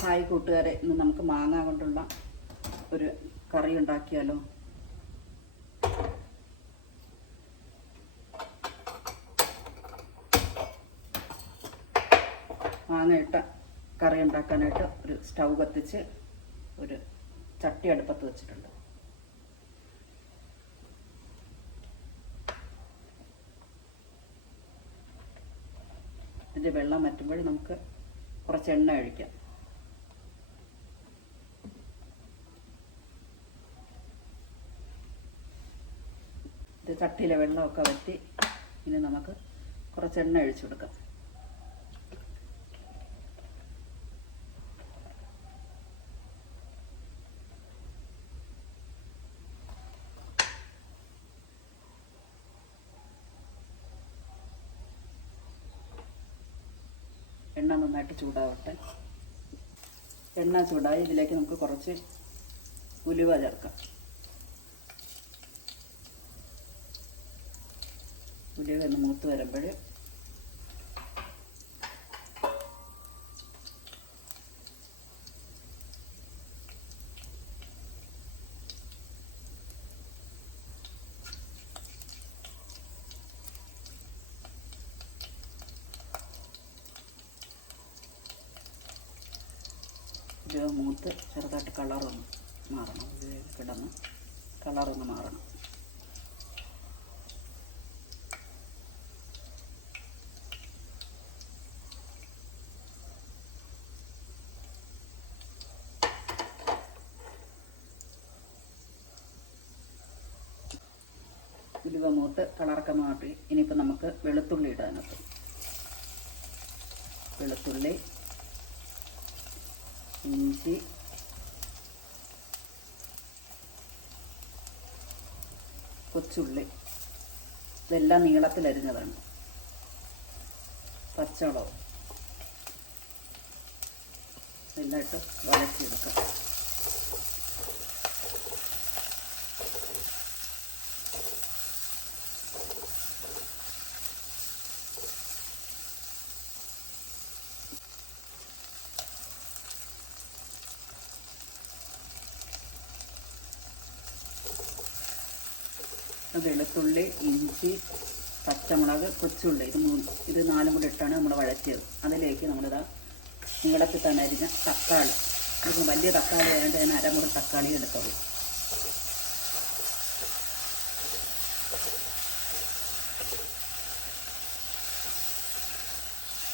Hi കൂട്ടുകാരെ, ഇന്ന് നമുക്ക് മാങ്ങ കൊണ്ടുള്ള ഒരു കറി ഉണ്ടാക്കിയാലോ? മാങ്ങ ഇട്ട കറി ഉണ്ടാക്കാനായിട്ട് ഒരു സ്റ്റൗ കത്തിച്ച് ഒരു ചട്ടി അടുപ്പത്ത് വെച്ചിട്ടുണ്ട്. ഇതിൻ്റെ വെള്ളം വറ്റുമ്പോൾ നമുക്ക് കുറച്ച് എണ്ണ ഒഴിക്കാം. ഇത് ചട്ടിയിലെ വെള്ളമൊക്കെ വറ്റി ഇനി നമുക്ക് കുറച്ച് എണ്ണ ഒഴിച്ചു കൊടുക്കാം. എണ്ണ നന്നായിട്ട് ചൂടാവട്ടെ. എണ്ണ ചൂടായി ഇതിലേക്ക് നമുക്ക് കുറച്ച് ഉലുവ ചേർക്കാം. ഉലുവ ഒന്ന് മൂത്ത് വരുമ്പോൾ ഉലുവ മൂത്ത് ചെറുതായിട്ട് കളറൊന്ന് മാറണം. കിടന്ന് കളറൊന്ന് മാറണം. ഉലുവ മൂത്ത് കളറൊക്കെ മാറി ഇനിയിപ്പോൾ നമുക്ക് വെളുത്തുള്ളി ഇടാനൊക്കെ. വെളുത്തുള്ളി, ഇഞ്ചി, കൊച്ചുള്ളി ഇതെല്ലാം നീളത്തിലരിഞ്ഞതാണ്. പച്ചമുളക് എല്ലാം ഇട്ട് വഴറ്റിയെടുക്കാം. വെളുത്തുള്ളി, ഇഞ്ചി, പച്ചമുളക്, കൊച്ചുള്ളി ഇത് നാലും കൂടി ഇട്ടാണ് നമ്മൾ വഴറ്റിയത്. അതിലേക്ക് നമ്മളിതാ നീളത്തിൽ തന്നെ അരിഞ്ഞ തക്കാളി, വലിയ തക്കാളി ആയതുകൊണ്ട് ഞാൻ അരമുറി തക്കാളി എടുത്തോളൂ.